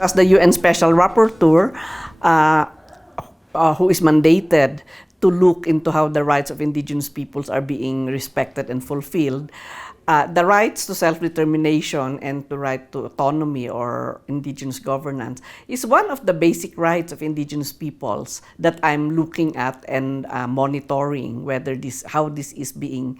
As the UN Special Rapporteur, who is mandated to look into how the rights of indigenous peoples are being respected and fulfilled, the rights to self-determination and the right to autonomy or indigenous governance is one of the basic rights of indigenous peoples that I'm looking at and monitoring how this is being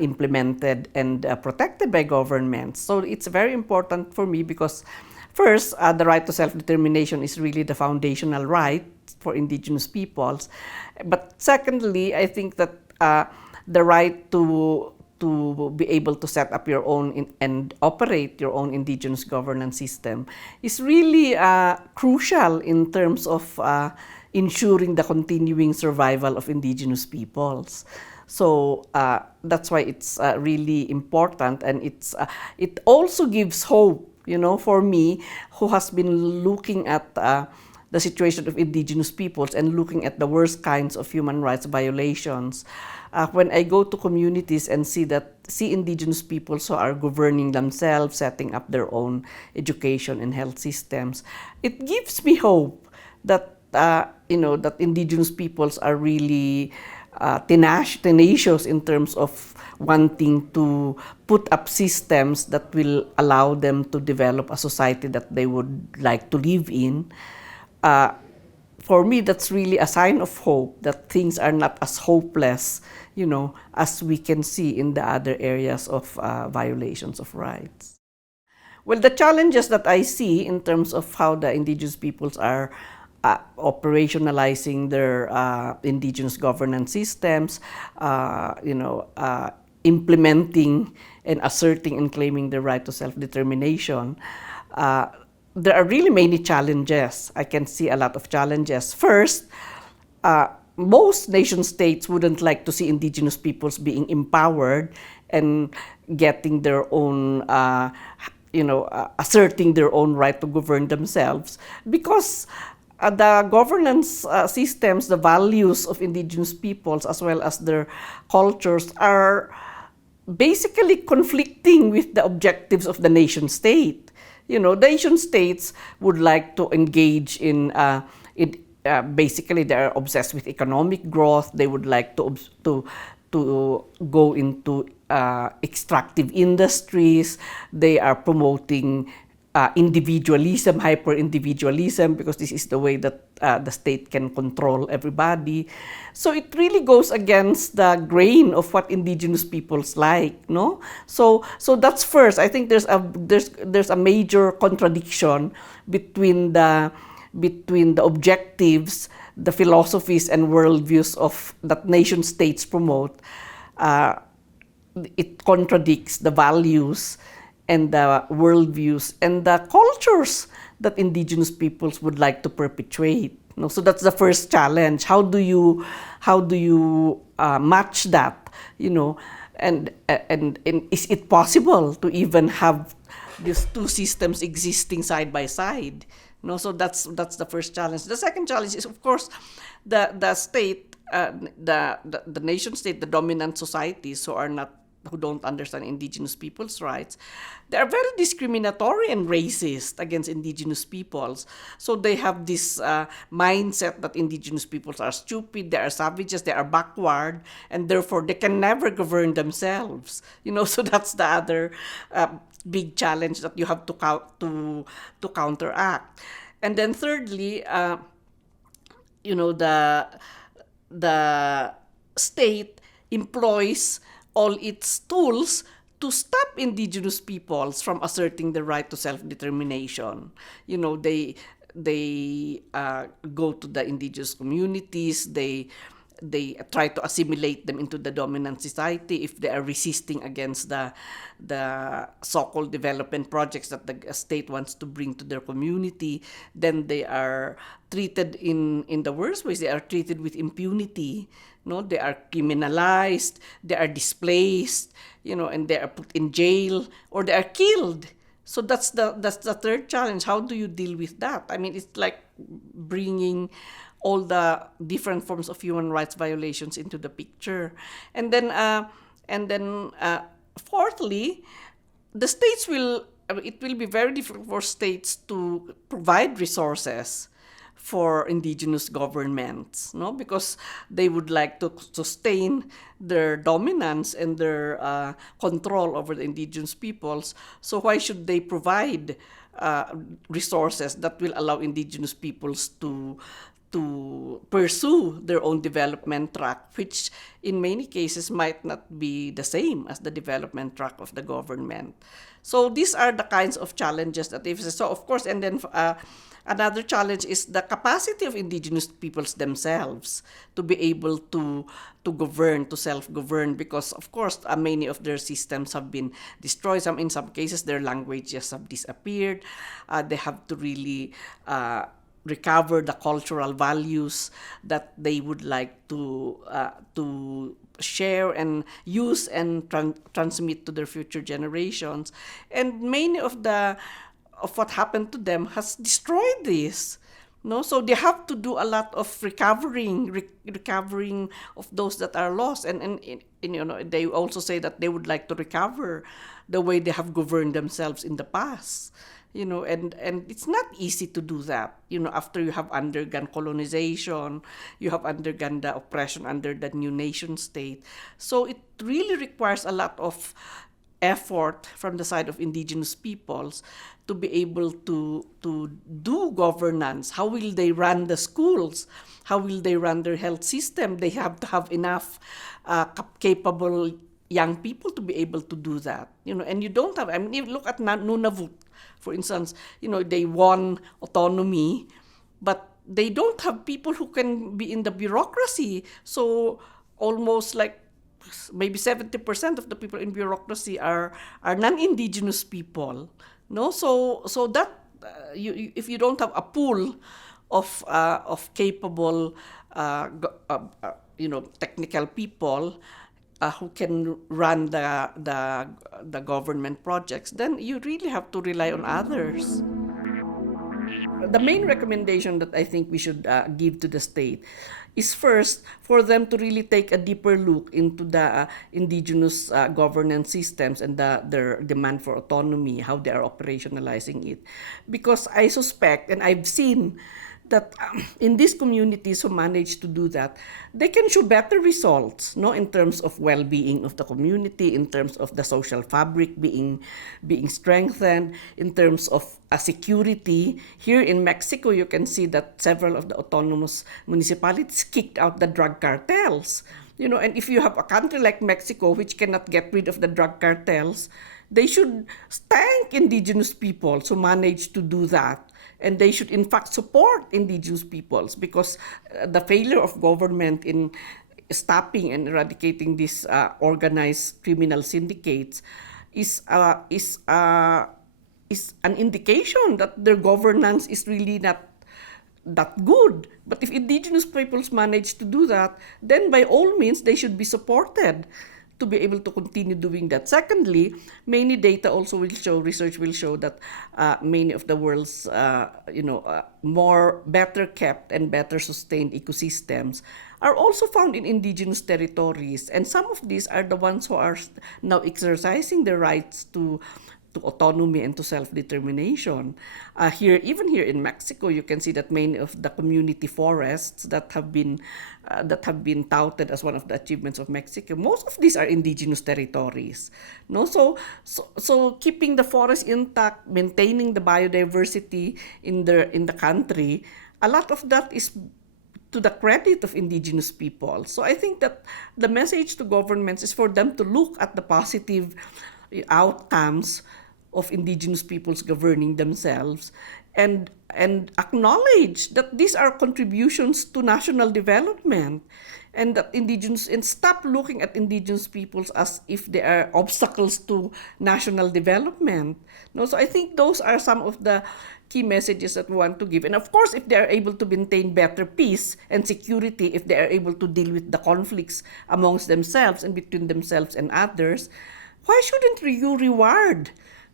implemented and protected by governments. So it's very important for me because first, the right to self-determination is really the foundational right for indigenous peoples. But secondly, I think that the right to be able to set up your own and operate your own indigenous governance system is really crucial in terms of ensuring the continuing survival of indigenous peoples. So that's why it's really important, and it also gives hope, for me, who has been looking at the situation of indigenous peoples and looking at the worst kinds of human rights violations. When I go to communities and see indigenous peoples who are governing themselves, setting up their own education and health systems, it gives me hope that that indigenous peoples are really tenacious in terms of wanting to put up systems that will allow them to develop a society that they would like to live in. For me, that's really a sign of hope that things are not as hopeless, as we can see in the other areas of violations of rights. Well, the challenges that I see in terms of how the indigenous peoples are operationalizing their indigenous governance systems, implementing and asserting and claiming the right to self-determination, there are really many challenges. I can see a lot of challenges. First, most nation states wouldn't like to see indigenous peoples being empowered and getting their own, asserting their own right to govern themselves, because the governance systems, the values of indigenous peoples, as well as their cultures, are basically conflicting with the objectives of the nation state. Nation states would like to engage in basically they're obsessed with economic growth. They would like to go into extractive industries. They are promoting individualism, hyper-individualism, because this is the way that the state can control everybody. So it really goes against the grain of what indigenous peoples like, no? So that's first. I think there's a major contradiction between the objectives, the philosophies and worldviews of that nation states promote. It contradicts the values and the worldviews and the cultures that indigenous peoples would like to perpetuate. So that's the first challenge. How do you match that? And is it possible to even have these two systems existing side by side? So that's the first challenge. The second challenge is, of course, the state, the nation state, the dominant societies who don't understand indigenous people's rights. They are very discriminatory and racist against indigenous peoples. So they have this mindset that indigenous peoples are stupid, they are savages, they are backward, and therefore they can never govern themselves. So that's the other big challenge that you have to counteract. And then thirdly, the state employs all its tools to stop indigenous peoples from asserting the right to self-determination. They go to the indigenous communities, they try to assimilate them into the dominant society if they are resisting against the so-called development projects that the state wants to bring to their community. Then they are treated in the worst ways. They are treated with impunity. They are criminalized, they are displaced, and they are put in jail or they are killed. So that's the third challenge. How do you deal with that? I mean, it's like bringing all the different forms of human rights violations into the picture. And then fourthly, the states will it will be very difficult for states to provide resources for indigenous governments, no? Because they would like to sustain their dominance and their control over the indigenous peoples. So why should they provide resources that will allow indigenous peoples to pursue their own development track, which in many cases might not be the same as the development track of the government. So these are the kinds of challenges that they face. So of course, and then another challenge is the capacity of indigenous peoples themselves to be able to govern, to self-govern, because of course many of their systems have been destroyed. In some cases, their languages have disappeared. They have to really recover the cultural values that they would like to share and use and transmit to their future generations. And many of what happened to them has destroyed this. No, so they have to do a lot of recovering of those that are lost, and they also say that they would like to recover the way they have governed themselves in the past. And it's not easy to do that. After you have undergone colonization, you have undergone the oppression under the new nation state. So it really requires a lot of effort from the side of indigenous peoples to be able to do governance. How will they run the schools? How will they run their health system? They have to have enough capable young people to be able to do that. And you don't have, you look at Nunavut, for instance, they won autonomy, but they don't have people who can be in the bureaucracy. So almost like maybe 70% of the people in bureaucracy are non-indigenous people. No, so that if you don't have a pool of capable technical people who can run the government projects, then you really have to rely on others. The main recommendation that I think we should give to the state is first for them to really take a deeper look into the indigenous governance systems and their demand for autonomy, how they are operationalizing it. Because I suspect, and I've seen that in these communities who manage to do that, they can show better results, no, in terms of well-being of the community, in terms of the social fabric being strengthened, in terms of security. Here in Mexico, you can see that several of the autonomous municipalities kicked out the drug cartels. And if you have a country like Mexico which cannot get rid of the drug cartels, they should thank indigenous peoples who manage to do that. And they should, in fact, support indigenous peoples, because the failure of government in stopping and eradicating these organized criminal syndicates is an indication that their governance is really not that good. But if indigenous peoples manage to do that, then by all means they should be supported to be able to continue doing that. Secondly, many data also will show, research will show that many of the world's, more better kept and better sustained ecosystems are also found in indigenous territories. And some of these are the ones who are now exercising their rights to autonomy and to self-determination. Even here in Mexico, you can see that many of the community forests that have been touted as one of the achievements of Mexico, most of these are indigenous territories. No, so keeping the forest intact, maintaining the biodiversity in the country, a lot of that is to the credit of indigenous people. So I think that the message to governments is for them to look at the positive outcomes of indigenous peoples governing themselves and acknowledge that these are contributions to national development, and that and stop looking at indigenous peoples as if they are obstacles to national development. No, so I think those are some of the key messages that we want to give. And of course, if they are able to maintain better peace and security, if they are able to deal with the conflicts amongst themselves and between themselves and others, why shouldn't you reward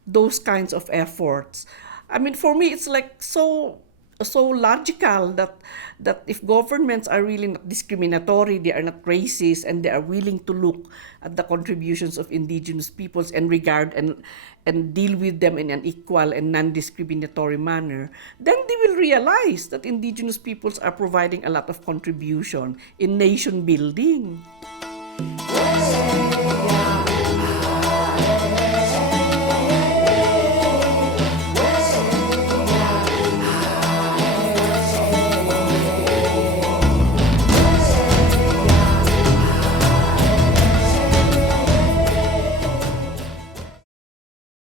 those kinds of efforts? I mean, for me, it's like so so logical that if governments are really not discriminatory, they are not racist, and they are willing to look at the contributions of indigenous peoples and regard and deal with them in an equal and non-discriminatory manner, then they will realize that indigenous peoples are providing a lot of contribution in nation building.